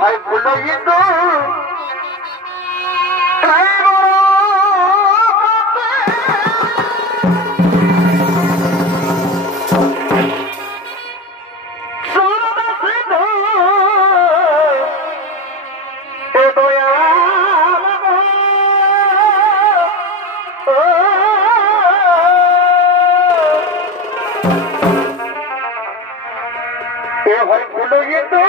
ভাই বললো কিন্তু ভাই বললো কিন্তু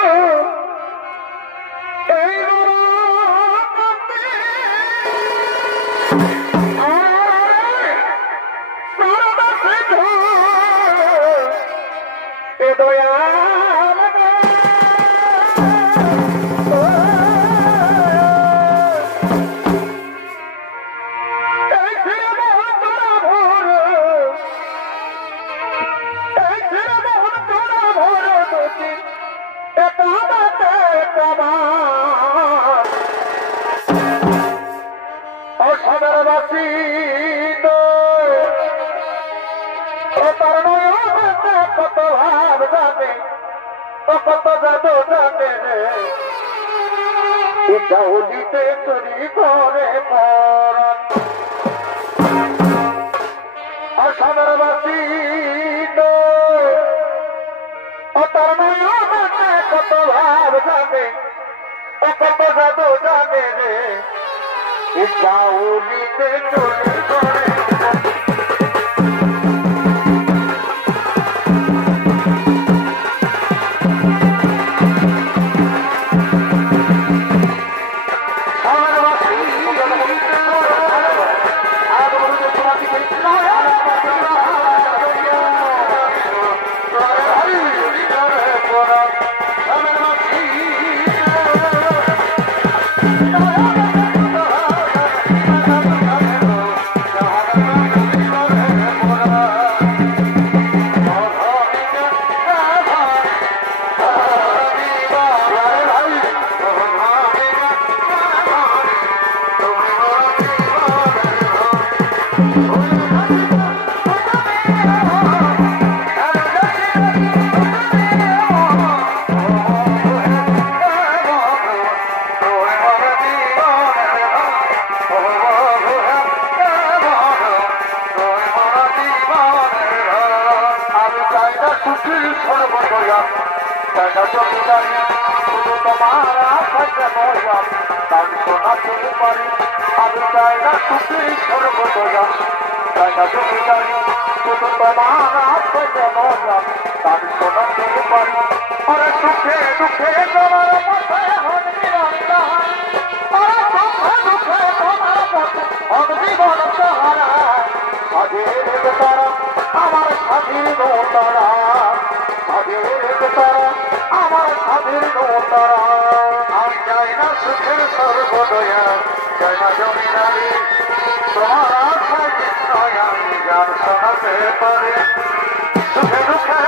কত ভাব জানে কত জাদু জানে চাউলিতে চুরি করে পরান আসামের বাসী তার নয় কত ভাব জানে কত জাদু জানে রে চাউলিতে চুরি করে আমার স্বাধীন দোতারা আমি চাই না সুখের সর্বদয়া চাই না জমিদারি তোমার আশায় নয় আমি গান শোনাতে পারে সুখে দুঃখে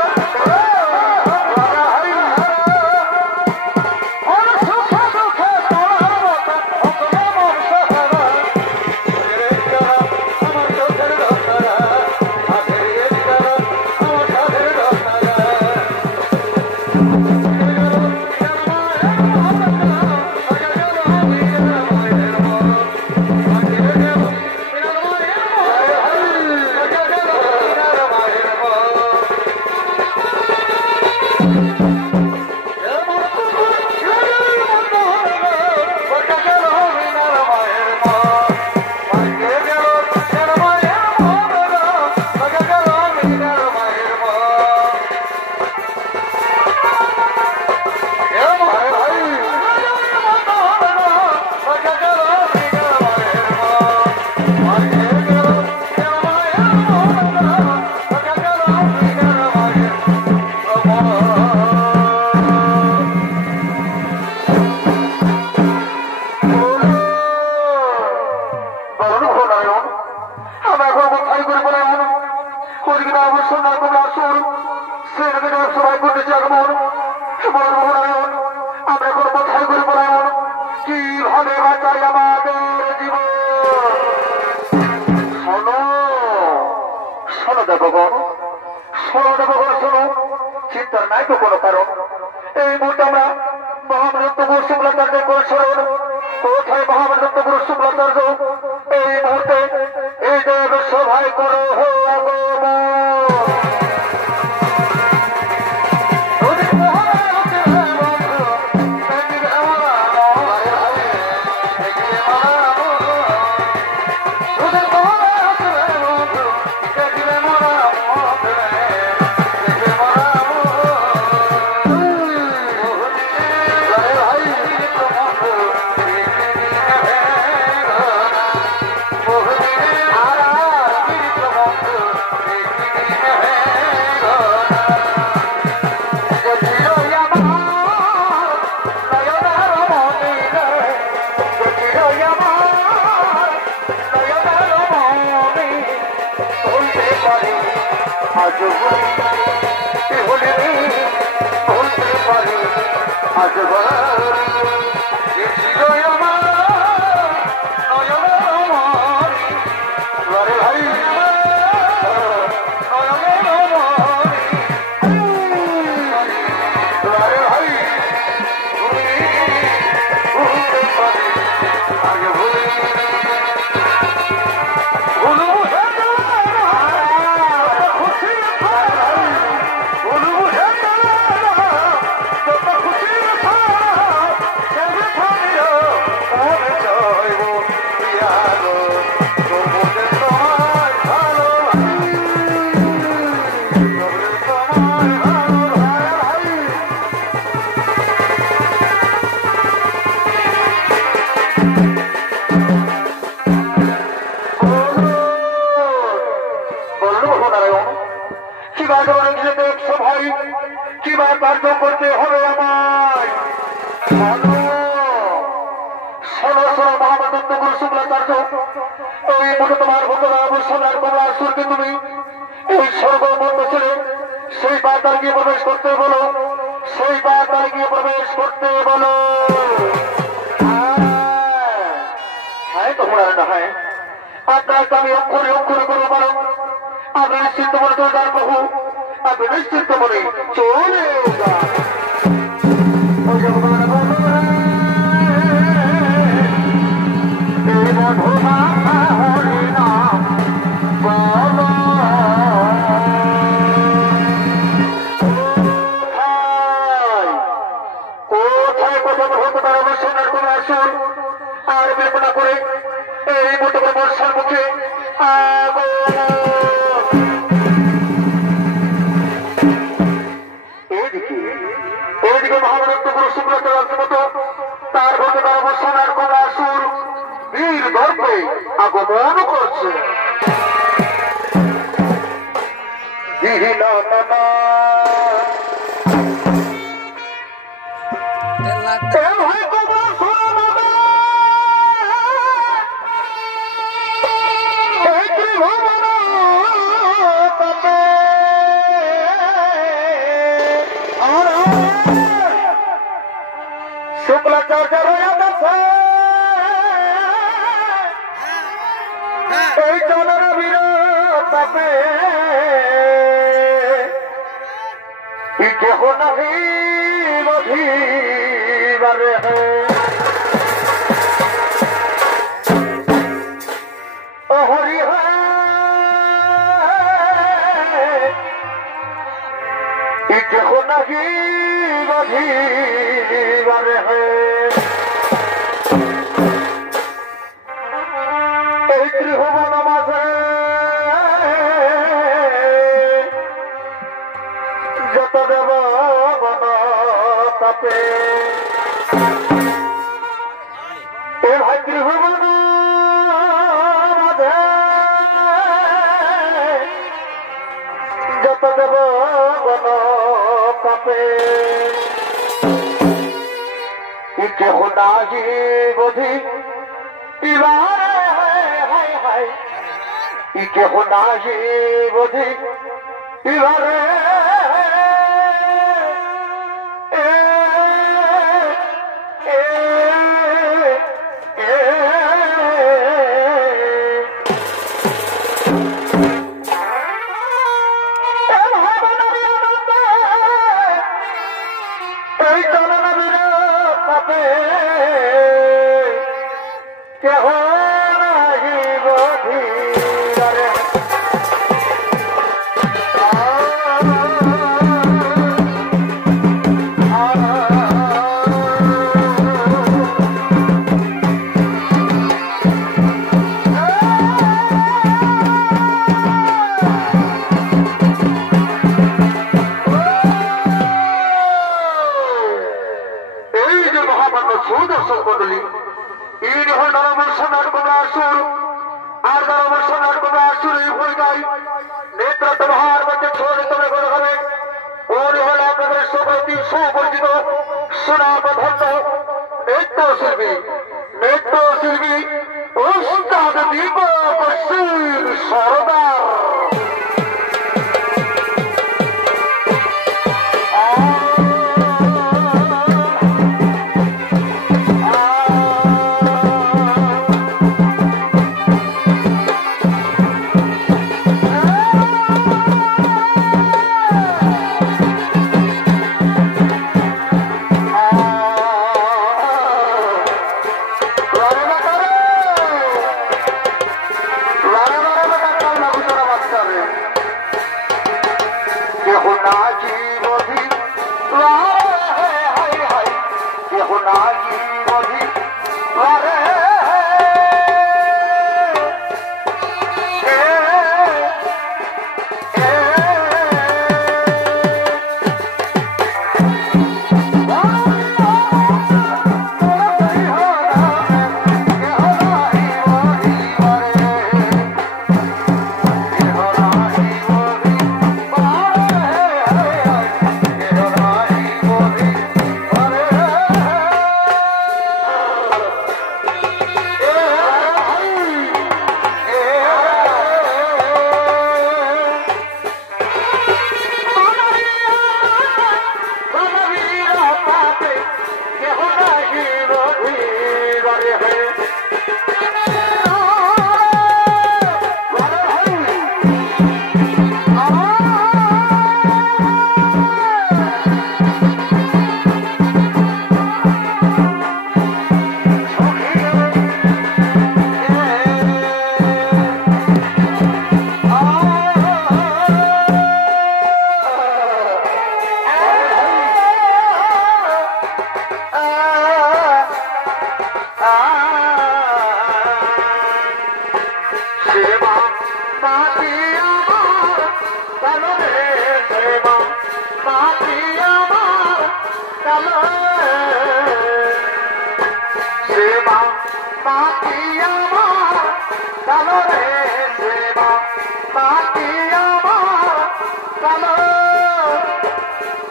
চিন্তার নাই তো কোনো কারণ এই মুহূর্তে আমরা মহামৃত্যু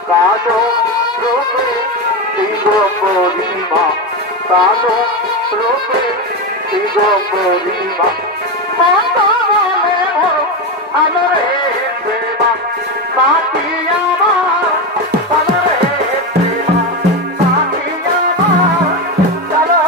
কালো রূপে দিগম্বরীমা কালো রূপে দিগম্বরীমা মন্তরে ভরো আলোরে প্রেমা মাটি আমার কালোরে প্রেমা মাটি আমার কালো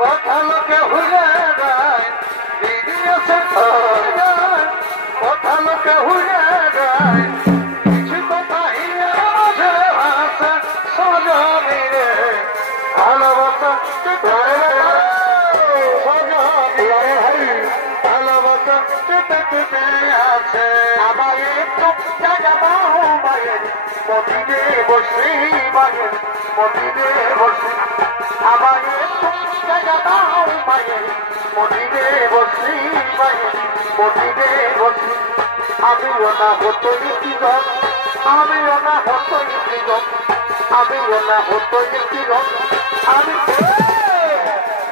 কথা লোকে ভুলে যায় দিদি আছে কথা লোকে ভুলে যায় কিছু কথা হিয়ে মাঝে ভাষা সজনি রে ভালোবাসা ভালোবাসা আছে আমার একটু জায়গা মায়ের মদিনে বসি মায়ের মদিনে বসি আমার একটু জায়গা দাও মায়ের মদিনে বসি মায়ের মদিনে বসি আমিও না হতো ইতিগত আমিও না হতো ইতিগত আমিও না হতো ইতিগত আমি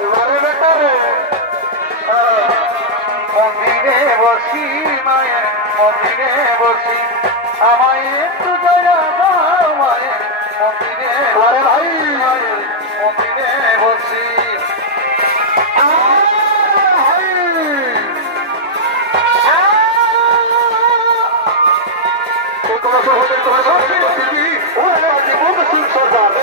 এবারে বেটারে মন্দিরে বসি মায়ের মন্দিরে বসি আমায় একটু দয়া দাও মায়ের মন্দিরে ভাই মায়ের মন্দিরে বসি সরকার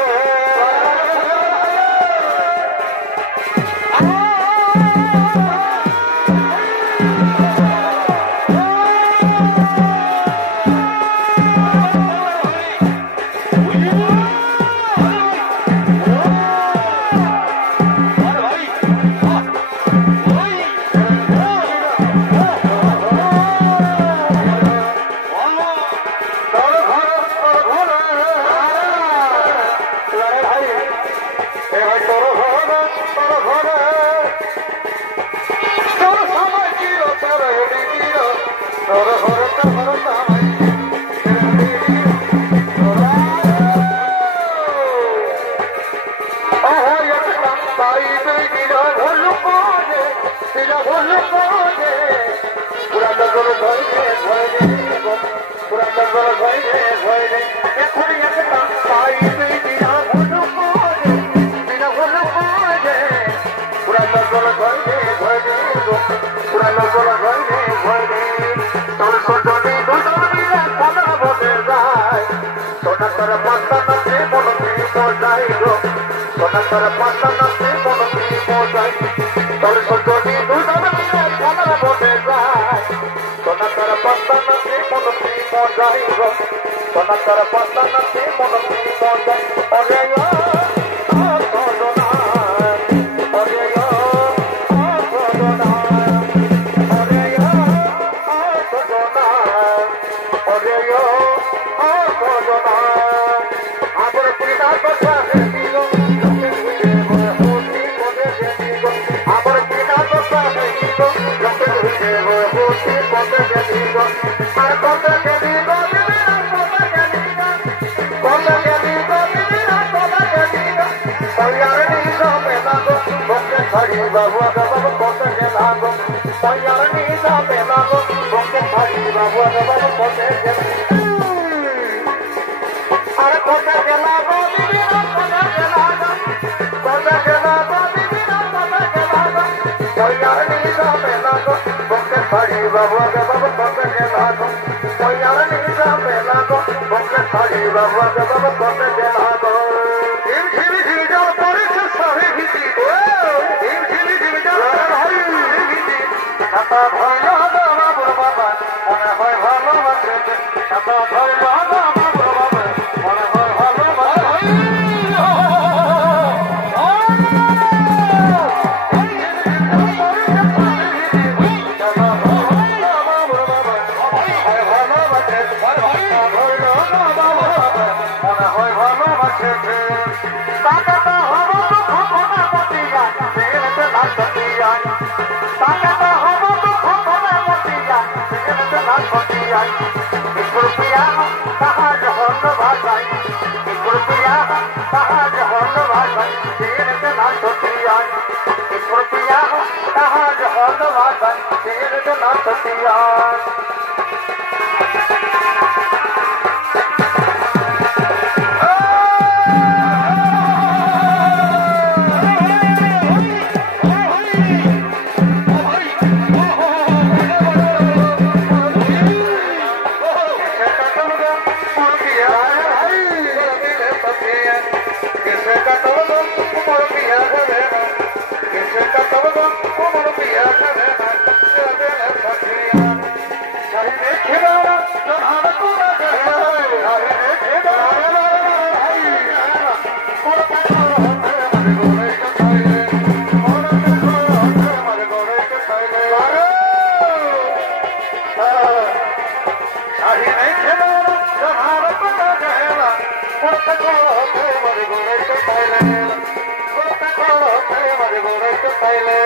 গড়াইতে পাইলে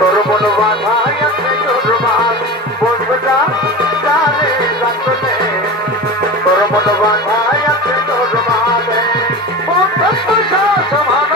তোর মন বাধায় আছে দুর্মাল বন্ধুটা জানে রাখলে তোর মন বাধায় আছে দুর্মাল সমান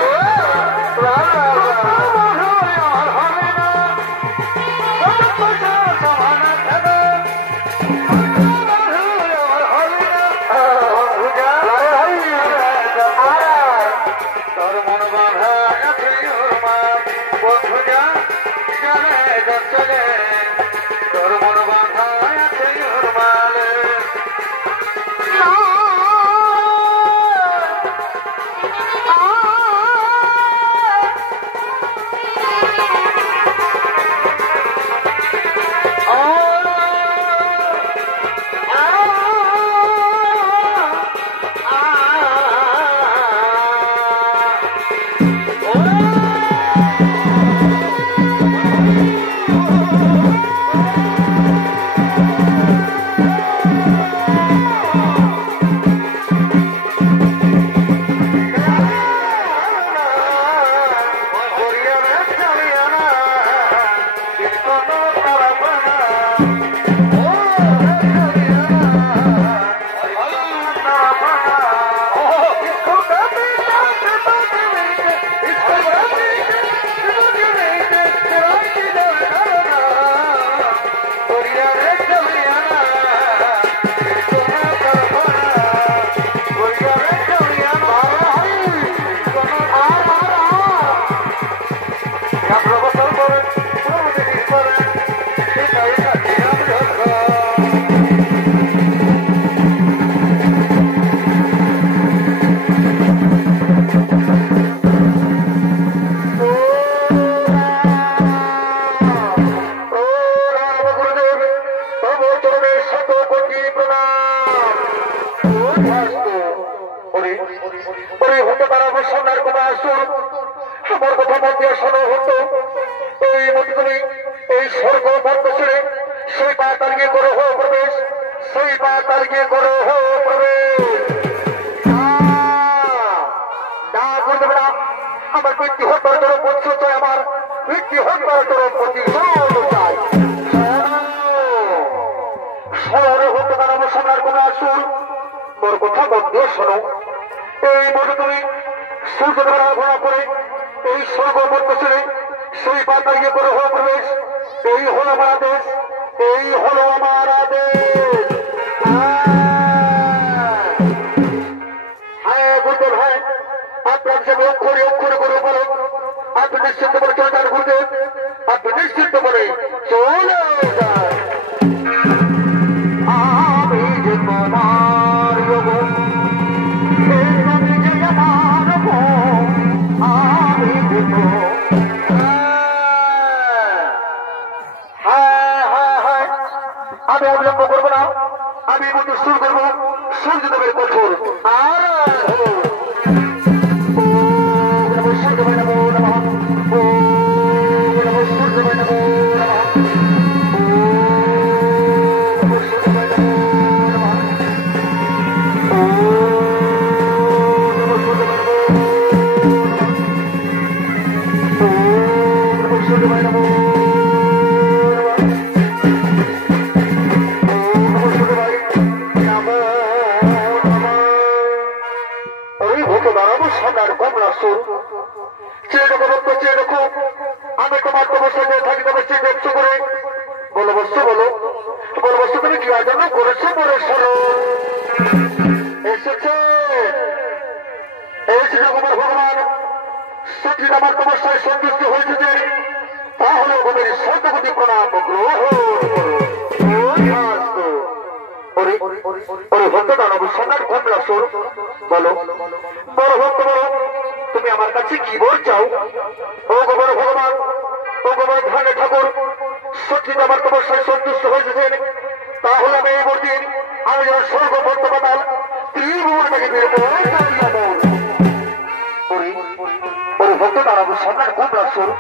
দাঁড়াবো সামনের খুব রাসুল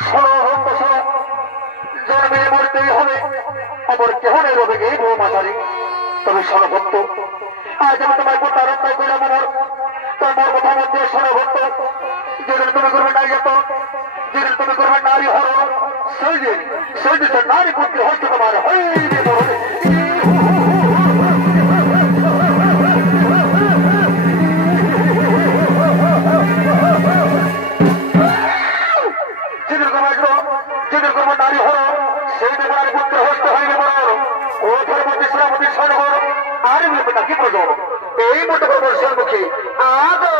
শোনো ভক্ত শোনো জন্মে মরতেই হবে অপর কেহ নেই রবে এই বউ মাতারি তবে শোনো ভক্ত আজ আমি তোমার কথা রক্ষা করলাম আমার তোমার কথা মধ্যে শোনো ভক্ত যেদিন তুমি করবে নারী যেত যেদিন তুমি করবে নারী হর সেই দিন নারী পুত্র হস্ত তোমার হইবে মরবে এই মতো প্রদর্শন মুখে আদৌ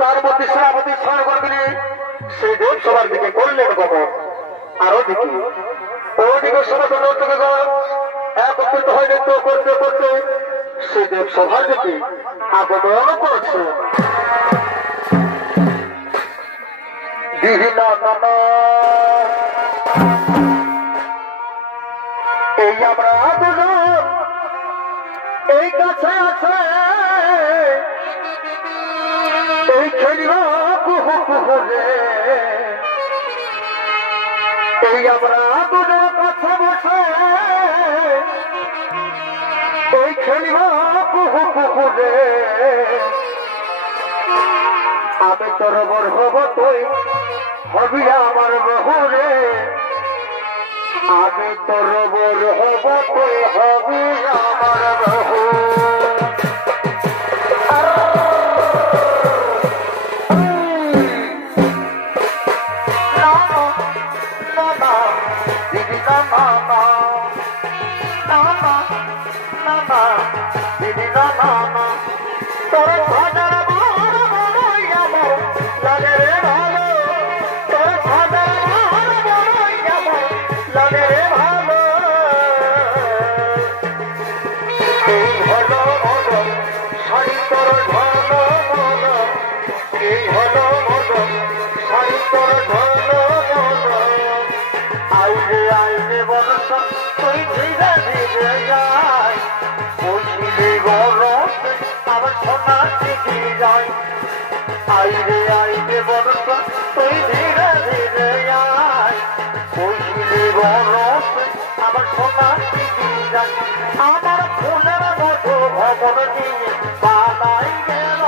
তার মধ্যে সেনাপতি স্বর্গর দিলে সেই দেব সবার দিকে করলেন গমন আরো দিকে ওদিকে সনাতন একত্রিত হয়ে নৃত্য করতে করতে সেই দেব সভার দিকে আগমন করছে বিভিন্ন নানা এই আমরা দুজন এই কাছে আছে এই খেলিবা কুহু কুহুরে এই আমরা দুজন কাছে বসে এই খেলিবা কুহু কুহুরে আমি তোর বর হব তুই হবি আমার বহুরে আমি তোর বর হব তুই হবি আমার বহু আইরে আইরে বরসা তুই ধীরে ধীরে আয় কইলে বরস আমার সোনা দিদি যাই আমার ফুলের মতো ভবন নিয়ে বানাই গেল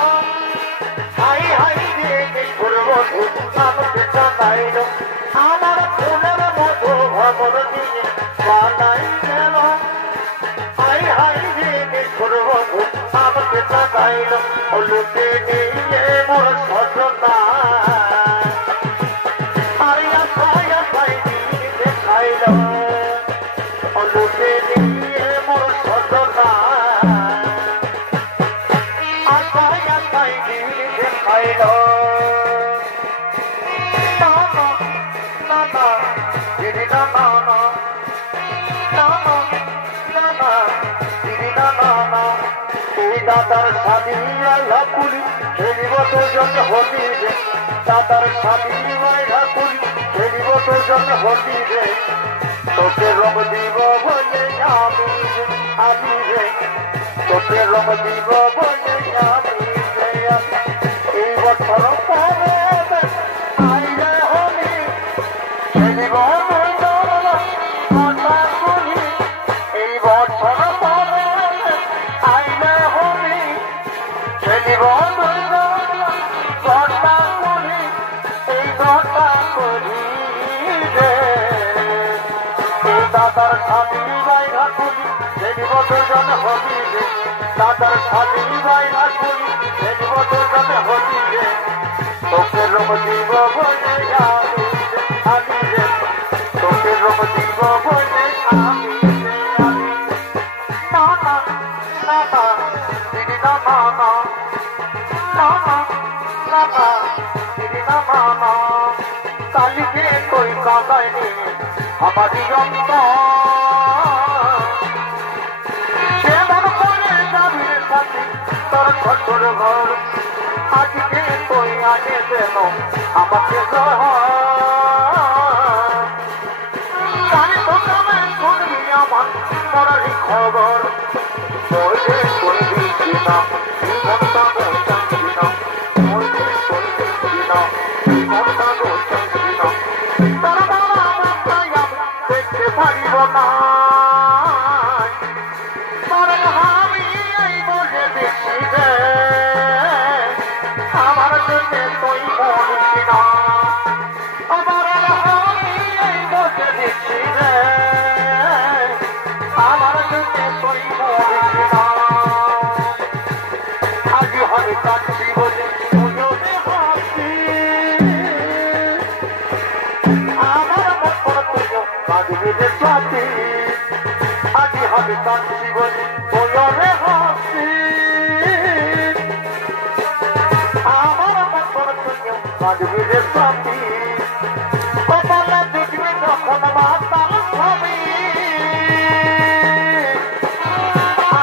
হাই হাই রে করবো আমাকে জানাইল আমার ফুলের মতো ভবন নিয়ে বানাই গেল হাই হাই রে করবো আমাকে জানাইল লোকে নিয়ে মোর সজনা আরিয়া পায়া পাই দেখাইল লোকে নিয়ে মোর দাদার শাদি আল্লাহ পুলি খেলিব তোর জন্য হলি রে দাদার শাদি আল্লাহ পুলি খেলিব তোর জন্য হলি রে তোকে রং দিব বলে আমি রে তোকে রং দিব বলে আমি রে এই বছর পরে আইলে হলি খেলিব এই বছর পরে আইলে হলি খেলিব ঘটা করি এই ঘটা করি রে এই দাদার স্বামী বাইরা করি খেলিব দুজন হলি রে দাদার স্বামী বাইরা করি খেলিব দুজন হলি রে তোকে রূপ দিব বলে আমি রে তোকে রূপ দিব বলে আমি কালিকে কই কাঁদায়নি আমারই কেমন করে যাবি সাথী তোর ছোটর ঘর আজকে কই আনে যেন আমাকে জানি তো কেমন শুনবি আমার মরারই খবর বলে করবি কিনা জীবনটা বলতাম কিনা বলে করবি কিনা জীবনটা বলতাম কিনা তারা বাবা মাথায় দেখতে পারিব না কারণ আমি এই বলে দেখছি যে আমার জন্য তুই বলিস না আমার আমি এই বলে দেখছি যে আমার জন্য তুই বলিস না আজ হবে কাঁদছি বলে তুইও হাসি আমার মন তুইও কাঁদবি রে সাথী আজ হবে কাঁদছি বলে তুইও হাসি আমার মন তুইও কাঁদবি রে সাথী কপালে দেখবি যখন মাতাল ছবি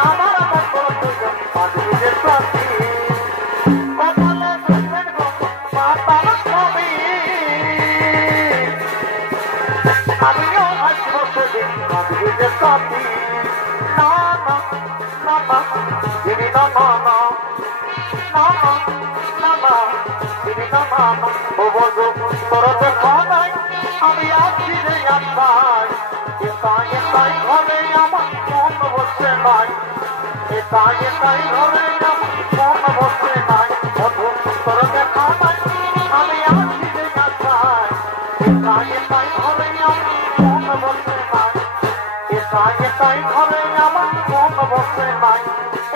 আমার মন তুইও কাঁদবি রে সাথী কপালে দেখবি যখন মাতাল ছবি আমিও আসবো সেদিন কাঁদবি রে সাথী না না না না দিদি না না না না না না দিদি না না না ও বন্ধু তোর দেখা নাই আমি আছি রে আশায় একাই একাই ঘরে আমার মন বসে নাই একাই একাই ঘরে আমার মন বসে নাই বন্ধু তোর দেখা নাই আমি আছি রে আশায় একাই একাই ঘরে আমার মন বসে নাই একাই একাই ঘরে আমার মন বসে নাই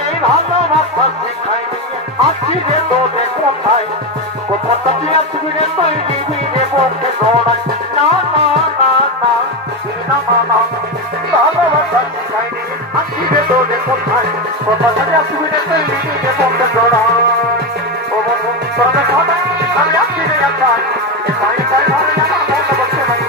এই ভালোবাসা শিখাই নিয়ে আছি রে তোরে কোথায় কোথাটা তুই আসবি রে তুই দিবি রে বলতে দৌড়াই না না না না না না না ভালোবাসা শিখাই নিয়ে আছি রে তোরে কোথায় কোথাটা তুই আসবি রে তুই দিবি রে বলতে দৌড়াই ও বন্ধু তোর দেখা নাই আমি আছি রে আশায় একাই একাই ঘরে আমার মন বসে নাই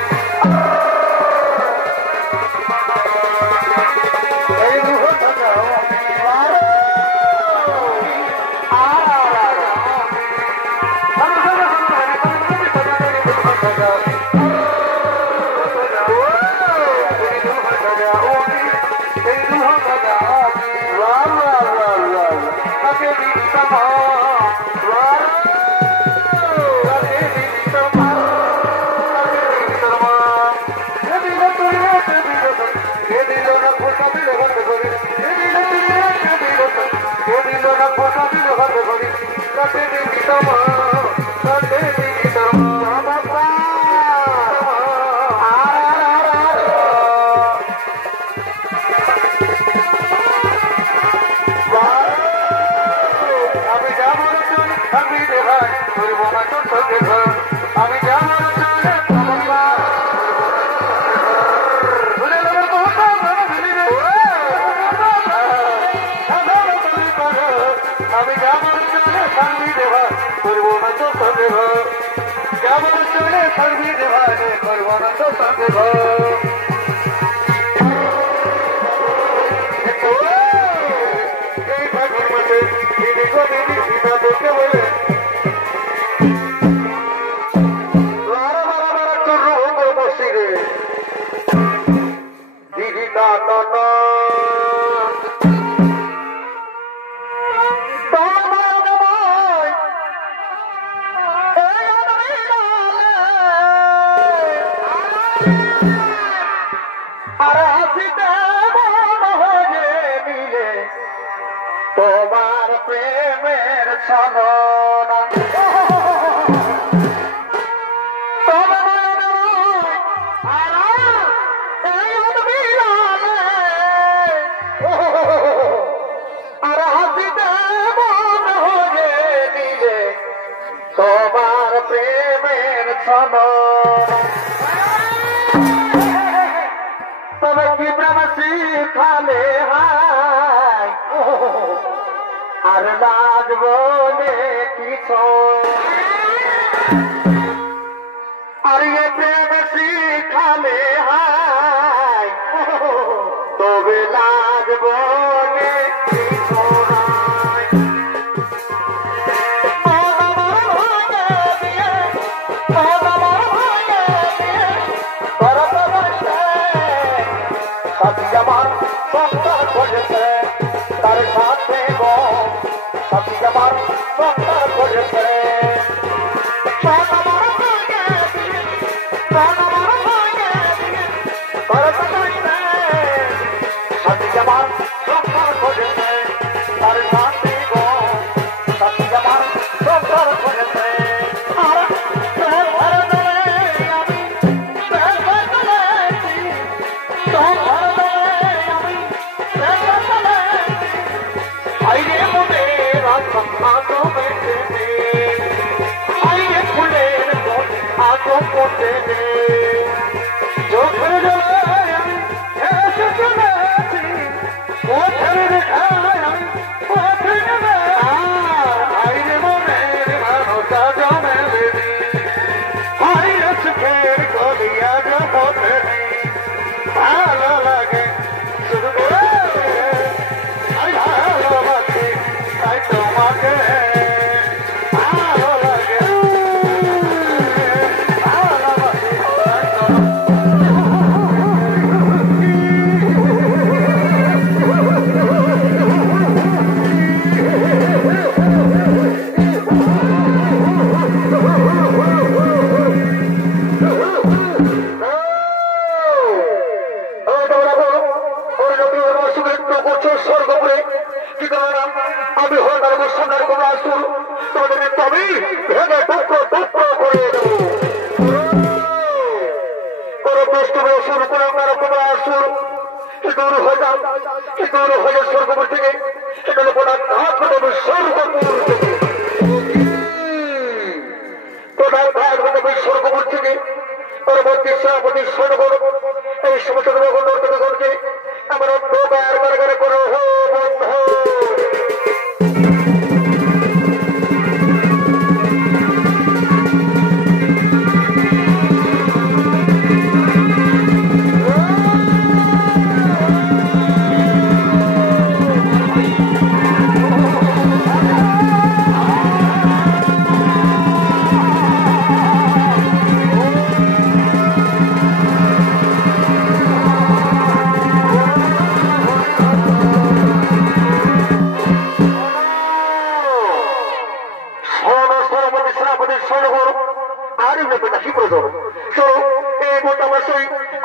তোমার প্রেমের ছলনা আর হাসিতে মন হয়ে দিলে তোমার প্রেমের ছলনা তবে কি প্রেম শিখালে হায় আর লাজ বলে কিছু আর এ প্রেম শিখালে হায় তবে লাজ বলে কিছু তার সাথে সাথী আমার সংসার করেছে সাথী আমার সংসার করেছে তার সাথে সাথী আমার সংসার করেছে ভালো লাগে তোমাকে আমি হরদার গোস্বামীর কোনো আসুর তোমাদের তবেই ভেঙে টুকরো টুকরো করে দেবো কোনো প্রশ্নে শুরু করে আপনারা কোনো আসুর গৌর হয়ে যান গৌর হয়ে স্বর্গপুর থেকে এখানে কোনো ঘাট হবে স্বর্গপুর থেকে প্রধান ঘাট হবে স্বর্গপুর থেকে পরবর্তী সভাপতি স্বর্গপুর এই সমস্ত নর্তকগণকে আমার অন্ধকার বারগারে কোনো বন্ধ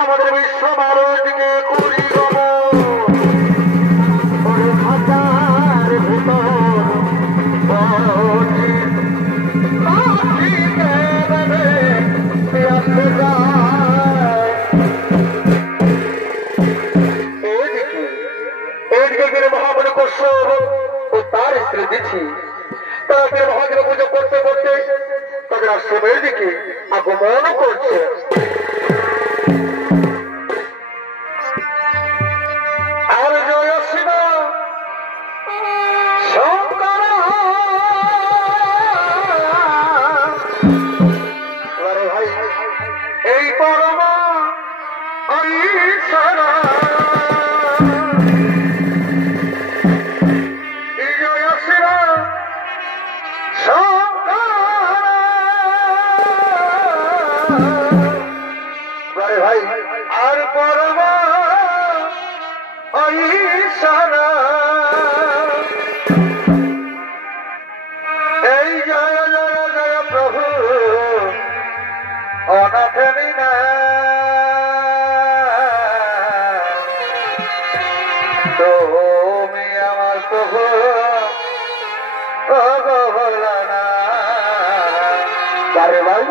আমাদের বিশ্ব ভারতকে করি মহাবলী কশ্যপ ও তার স্ত্রী দিচ্ছি তাদের মহাদেব পুজো করতে করতে তাদের আশ্রমের দিকে আগমন করছে আর জয় শিব শঙ্কর ভাই এই পরমা ঈশ্বর তুমি আমার প্রভু বারে ভাই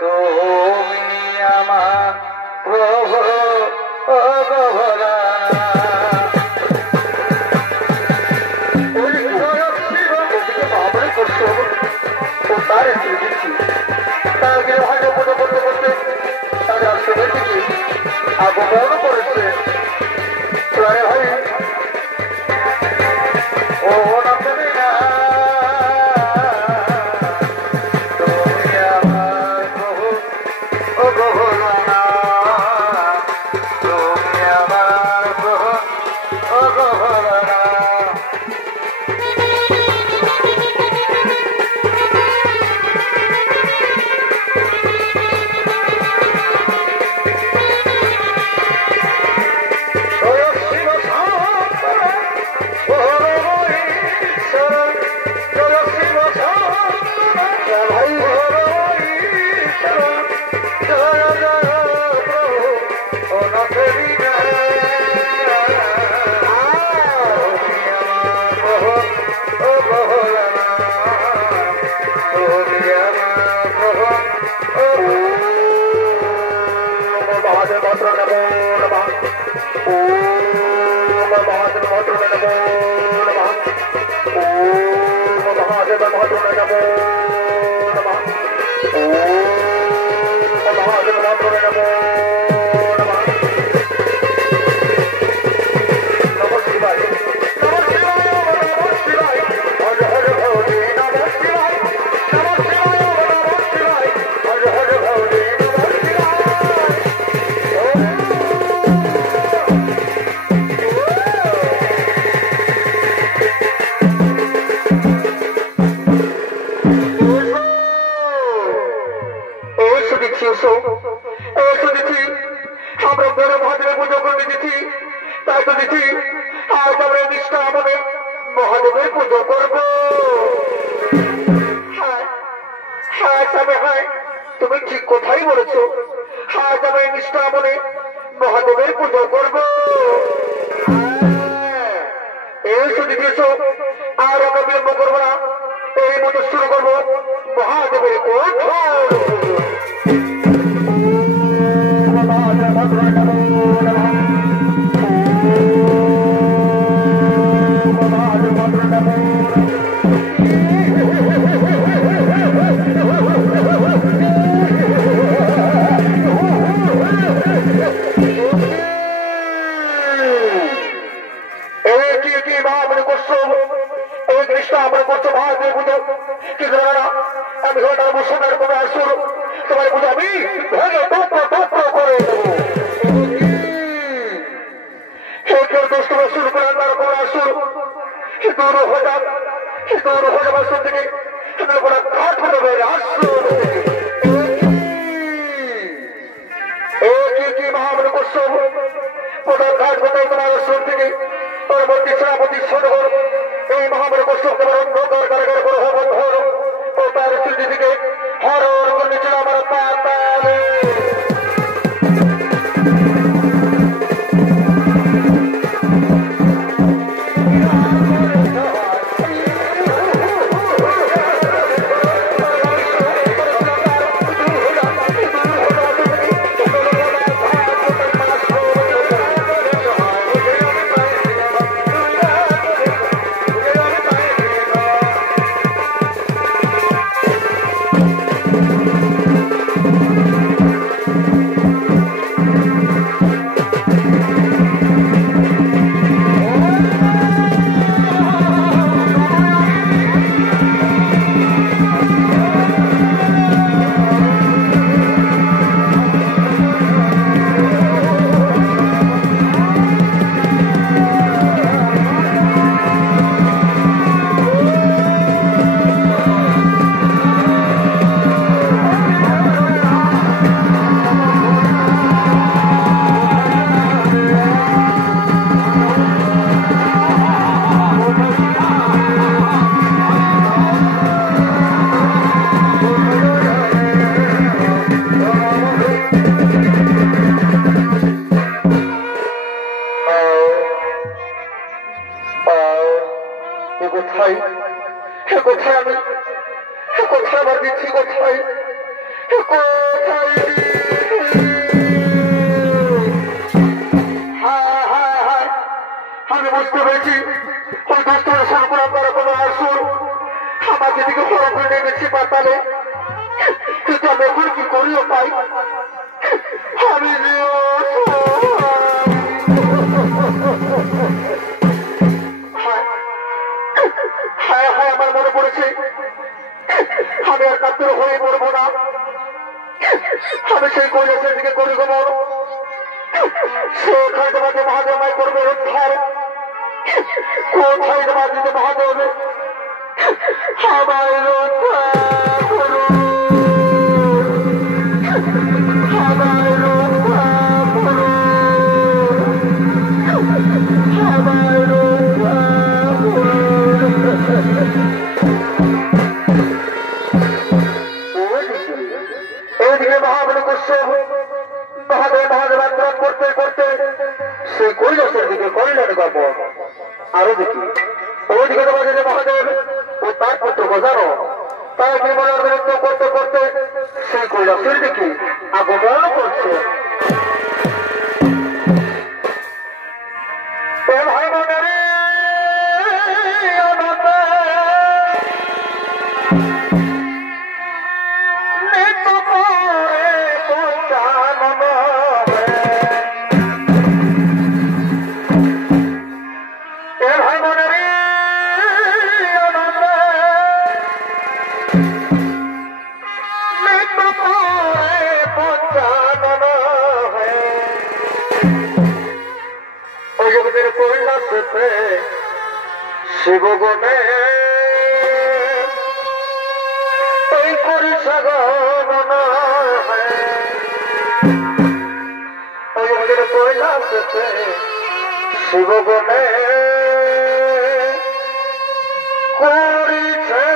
তুমি আমার প্রভু তার তাকে ভাগে পুজো করতে করতে তাদের আসলে থেকে আগমন করেছে প্রায় ভাই ও তুমি আমার প্রভু ও গহনা তুমি আমার প্রভু ও গহনা মহাদেবের পুজো করবো। হ্যাঁ তবে হ্যাঁ তুমি ঠিক কথাই বলেছো। আজ আমি নিষ্ঠা মনে মহাদেবের পুজো করবো। এই শুধু দিয়েছো আর আমরা বিলম্ব করবো না, এই মতো শুরু করবো মহাদেবের তোমার পুজো আমি ভেঙে টুকরো টুকরো করে দেবো। শুরু করে আসুন দূর হয়ে যাক, দূর হয়ে যাবার শুরু থেকে ঘাট হয়ে যাবে আসুন। কি মহামণি করছো প্রধান ঘাট হতে তোমার শুরু থেকে পরবর্তী সেনাপতি সদর এই মহামণি করছো তোমার অন্ধকার কারাগার করে হবন হর ও তার স্মৃতি থেকে হর নিচে আমার পাতালে কোথায় কোথায় আমি কোথায় আমার দিচ্ছি কোথায় কোথায় আমি বুঝতে পেরেছি ওই দোস্তরা শুরু করার পরে কোনো আসুন আমার দিদিকে ফলো করে নিয়ে গেছি পাতালে কিন্তু আমি এখন কি করিও পাই আমি হ্যাঁ হ্যাঁ আমার মনে পড়েছে আমি আর কাতর হয়ে পড়বো না আমি সেই কৈলাসের দিকে করি গমন সেখানে তোমাকে মহাদেবাই করবে উদ্ধার কোথায় তোমার দিকে মহাদেব আমার রক্ষা করুন আমার রক্ষা করুন আমার রক্ষা এদিকে মহাবলী কশ্যপ মহাদেব মহাদেব আক্রমণ করতে করতে সেই কৈলাসের দিকে করলেন গমন আরো দেখি ওইদিকে তোমাদের মহাদেব ও তার পুত্র গজানো তারা কি মনের নৃত্য করতে করতে সেই কৈলাসের দিকে আগমন করছে শিবগণে এই করি সাগমন কৈলাসে শিবগণে করিছে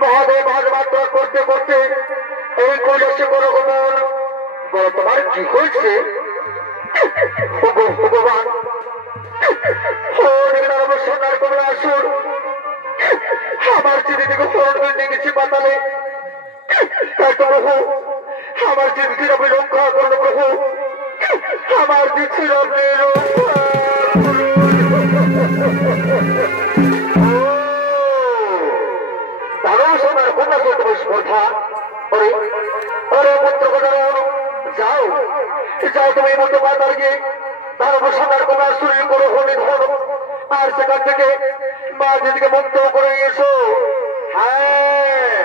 মহাদেব ভাগবত করতে করতে এই কৈলাসে বড় গমন বড় তোমার কি হয়েছে ভগবান সোনার কমলা আসুন আমার চিঠি থেকে ফোন করে নিয়ে গেছি পাতালে। এত প্রভু আমার চিঠির আপনি রক্ষা করুন প্রভু, আমার চিঠির আপনি মানুষ আমার কন্যা চলতে স্পর্ধা। ওরে ওরে পুত্র যাও যাও তুমি মতো পাতাল গিয়ে ধর্ম সবার কন্যা শরীর করো হলে ধর, আর সেখান থেকে মা দিদিকে মুক্ত করে এসো। হ্যাঁ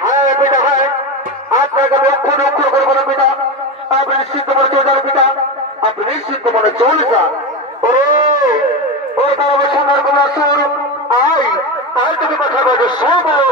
হ্যাঁ পিতা, হ্যাঁ আপনাকে আমি অক্ষরে অক্ষর করবো না পিতা, আপনি নিশ্চিন্ত মনে চলে যান পিতা, আপনি নিশ্চিন্ত মনে চলে যান। ও ও ধর্ম সবার কন্যা সুর আয় আয়, তুমি কথা বলো সব ভালো।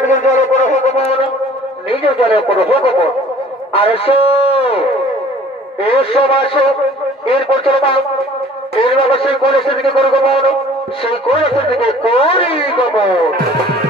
পানির জলে কোনো হুকুমন নিজের জলে কোনো হুকুমন আর এসো আসো এরপর চলো মা এর বাবা সেই কৈলাসের দিকে করে গমন সেই কৈলাসের দিকে করি গমন